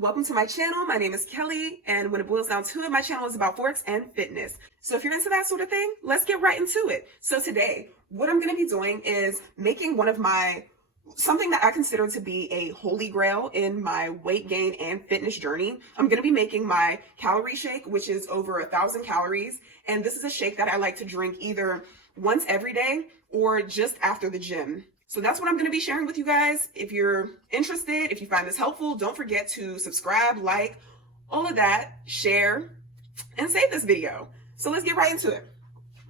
welcome to my channel. My name is Kelly, and when it boils down to it, my channel is about forks and fitness. So if you're into that sort of thing, let's get right into it. So today, what I'm going to be doing is making something that I consider to be a holy grail in my weight gain and fitness journey. I'm going to be making my calorie shake, which is over 1,000 calories. And this is a shake that I like to drink either once every day or just after the gym. So that's what I'm going to be sharing with you guys. If you're interested, if you find this helpful, don't forget to subscribe, like, all of that, share, and save this video. So let's get right into it.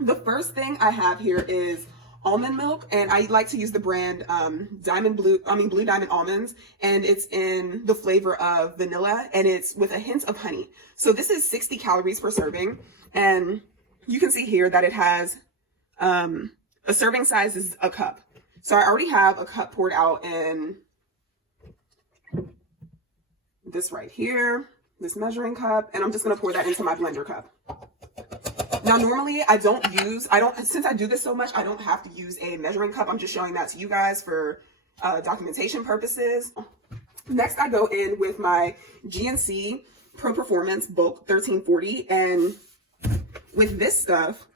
The first thing I have here is almond milk, and I like to use the brand Blue Diamond Almonds, and it's in the flavor of vanilla, and it's with a hint of honey. So this is 60 calories per serving, and you can see here that it has a serving size is a cup. So I already have a cup poured out in this right here, this measuring cup, and I'm just going to pour that into my blender cup. Now, normally since I do this so much, I don't have to use a measuring cup. I'm just showing that to you guys for documentation purposes. Next, I go in with my GNC Pro Performance Bulk 1340, and with this stuff,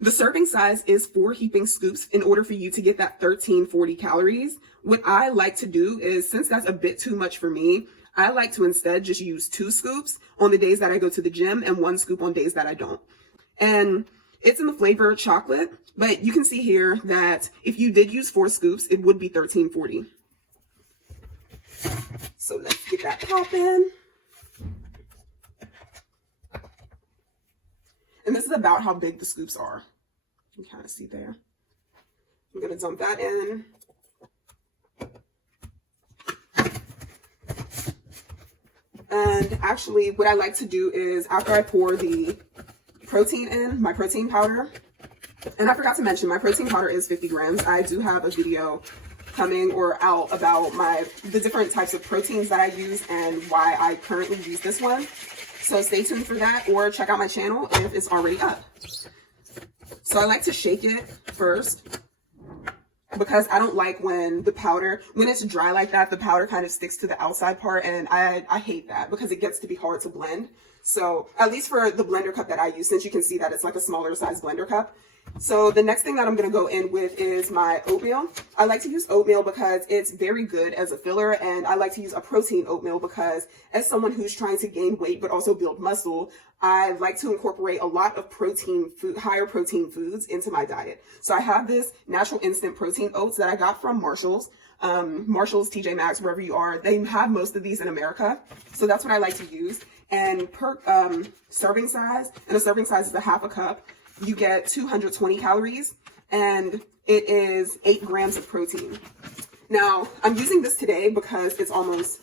the serving size is 4 heaping scoops in order for you to get that 1340 calories. What I like to do is, since that's a bit too much for me, I like to instead just use 2 scoops on the days that I go to the gym and 1 scoop on days that I don't. And it's in the flavor chocolate, but you can see here that if you did use 4 scoops, it would be 1340. So let's get that popping. And this is about how big the scoops are. You can kind of see there. I'm going to dump that in. And actually, what I like to do is, after I pour the protein in, my protein powder, and I forgot to mention, my protein powder is 50 grams. I do have a video coming out about the different types of proteins that I use and why I currently use this one. So stay tuned for that, or check out my channel if it's already up. So I like to shake it first because I don't like when it's dry like that, the powder kind of sticks to the outside part, and I hate that because it gets to be hard to blend. So at least for the blender cup that I use, since you can see that it's like a smaller size blender cup. So the next thing that I'm going to go in with is my oatmeal. I like to use oatmeal because it's very good as a filler, and I like to use a protein oatmeal because as someone who's trying to gain weight but also build muscle, I like to incorporate a lot of higher protein foods into my diet. So I have this natural instant protein oats that I got from Marshall's, TJ Maxx, wherever you are. They have most of these in America. So that's what I like to use. And per serving size, and a serving size is a half a cup, you get 220 calories, and it is 8 grams of protein. Now, I'm using this today because it's almost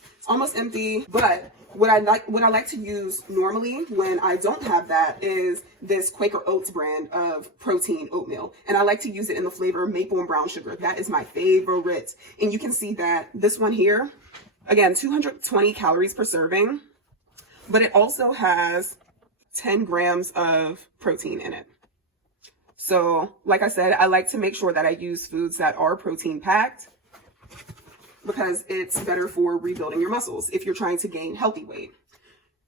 empty, but what I like to use normally when I don't have that is this Quaker Oats brand of protein oatmeal, and I like to use it in the flavor maple and brown sugar. That is my favorite. And you can see that this one here, again, 220 calories per serving, but it also has 10 grams of protein in it. So, like I said, I like to make sure that I use foods that are protein packed because it's better for rebuilding your muscles if you're trying to gain healthy weight.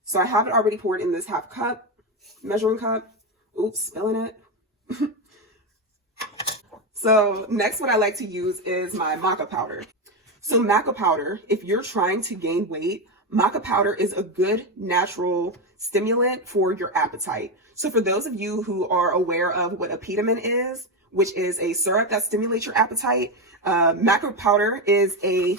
So I have it already poured in this half cup, measuring cup. Oops, spilling it. So next, what I like to use is my maca powder. So maca powder, if you're trying to gain weight, maca powder is a good natural stimulant for your appetite. So for those of you who are aware of what apetamin is, which is a syrup that stimulates your appetite, maca powder is a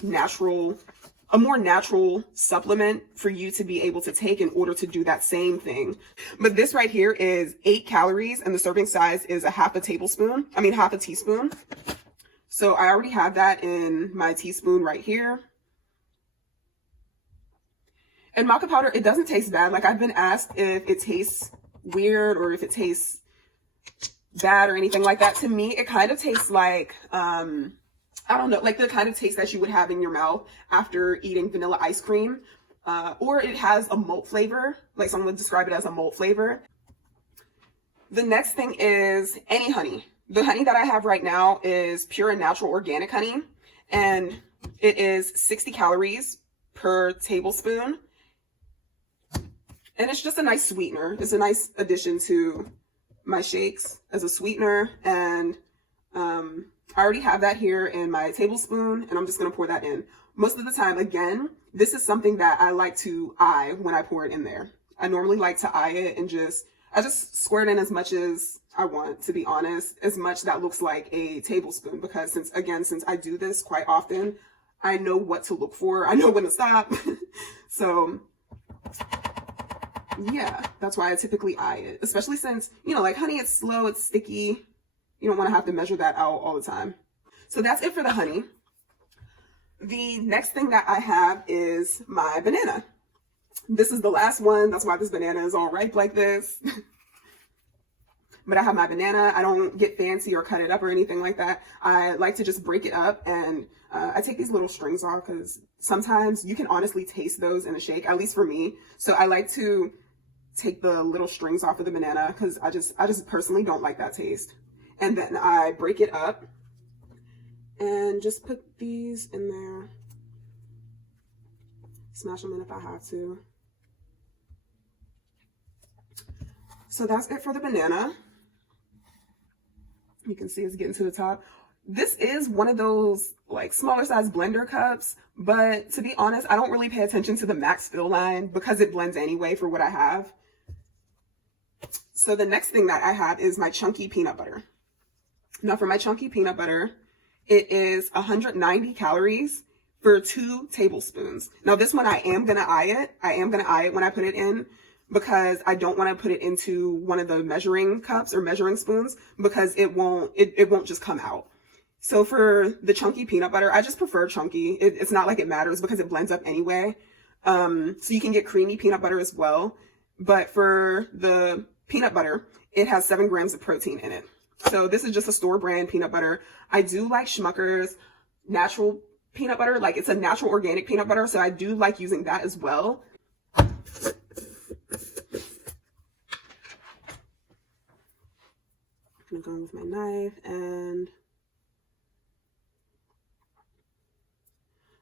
more natural supplement for you to be able to take in order to do that same thing. But this right here is 8 calories, and the serving size is half a teaspoon. So I already have that in my teaspoon right here. And maca powder, it doesn't taste bad. Like, I've been asked if it tastes weird or if it tastes bad or anything like that. To me, it kind of tastes like, I don't know, like the kind of taste that you would have in your mouth after eating vanilla ice cream. Or it has a malt flavor, like someone would describe it as a malt flavor. The next thing is any honey. The honey that I have right now is pure and natural organic honey, and it is 60 calories per tablespoon. And it's just a nice sweetener. It's a nice addition to my shakes as a sweetener. And I already have that here in my tablespoon, and I'm just going to pour that in. Most of the time, again, this is something that I like to eye when I pour it in there. I normally like to eye it and I just squirt in as much as I want, to be honest, as much that looks like a tablespoon, because since I do this quite often, I know what to look for. I know when to stop. So yeah, that's why I typically eye it, especially since, you know, like honey, it's slow, it's sticky. You don't want to have to measure that out all the time. So that's it for the honey. The next thing that I have is my banana. This is the last one. That's why this banana is all ripe like this. But I have my banana. I don't get fancy or cut it up or anything like that. I like to just break it up, and I take these little strings off because sometimes you can honestly taste those in a shake, at least for me. So I like to take the little strings off of the banana because I just personally don't like that taste. And then I break it up and just put these in there. Smash them in if I have to. So that's it for the banana. You can see it's getting to the top. This is one of those like smaller size blender cups, but to be honest, I don't really pay attention to the max fill line because it blends anyway for what I have. So the next thing that I have is my chunky peanut butter. Now for my chunky peanut butter, it is 190 calories for 2 tablespoons. Now this one I am going to eye it. I am going to eye it when I put it in because I don't want to put it into one of the measuring cups or measuring spoons because it won't just come out. So for the chunky peanut butter, I just prefer chunky. It's not like it matters because it blends up anyway. So you can get creamy peanut butter as well. But for the peanut butter, it has 7 grams of protein in it. So this is just a store brand peanut butter. I do like Schmucker's natural peanut butter. Like it's a natural organic peanut butter. So I do like using that as well. I'm gonna go in with my knife, and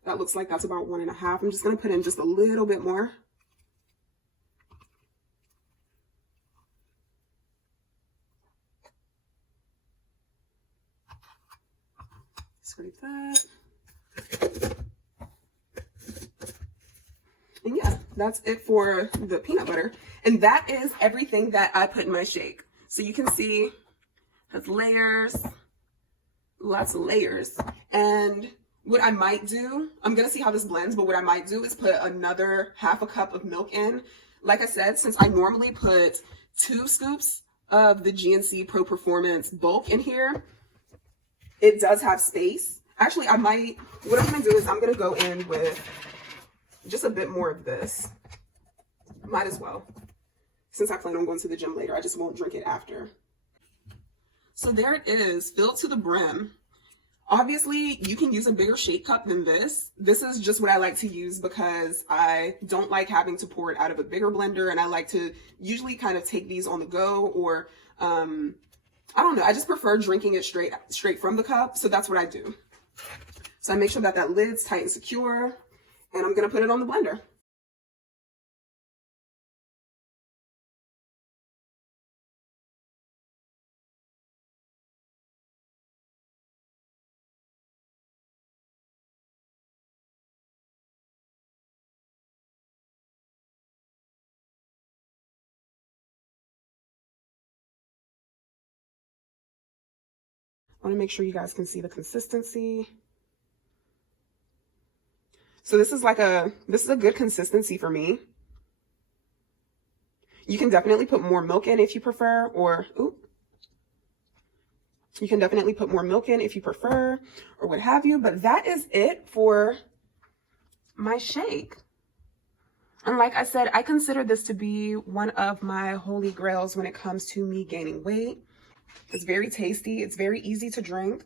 that looks like that's about 1.5. I'm just gonna put in just a little bit more. Scrape that. And yeah, that's it for the peanut butter. And that is everything that I put in my shake. So you can see it has layers, lots of layers. And what I might do, I'm going to see how this blends, but what I might do is put another 1/2 cup of milk in. Like I said, since I normally put 2 scoops of the GNC Pro Performance bulk in here, it does have space. Actually, what I'm going to do is I'm going to go in with just a bit more of this. Might as well. Since I plan on going to the gym later, I just won't drink it after. So there it is, filled to the brim. Obviously, you can use a bigger shake cup than this. This is just what I like to use because I don't like having to pour it out of a bigger blender, and I like to usually kind of take these on the go, or I don't know. I just prefer drinking it straight from the cup. So that's what I do. So I make sure that that lid's tight and secure, and I'm going to put it on the blender. I want to make sure you guys can see the consistency. So this is a good consistency for me. You can definitely put more milk in if you prefer, or you can definitely put more milk in if you prefer, or what have you. But that is it for my shake. And like I said, I consider this to be one of my holy grails when it comes to me gaining weight. It's very tasty. It's very easy to drink.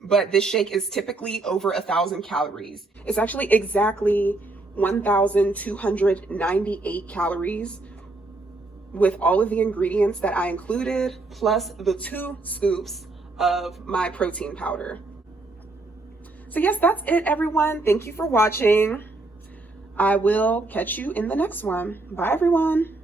But this shake is typically over 1,000 calories. It's actually exactly 1,298 calories with all of the ingredients that I included, plus the 2 scoops of my protein powder. So yes, that's it, everyone. Thank you for watching. I will catch you in the next one. Bye, everyone.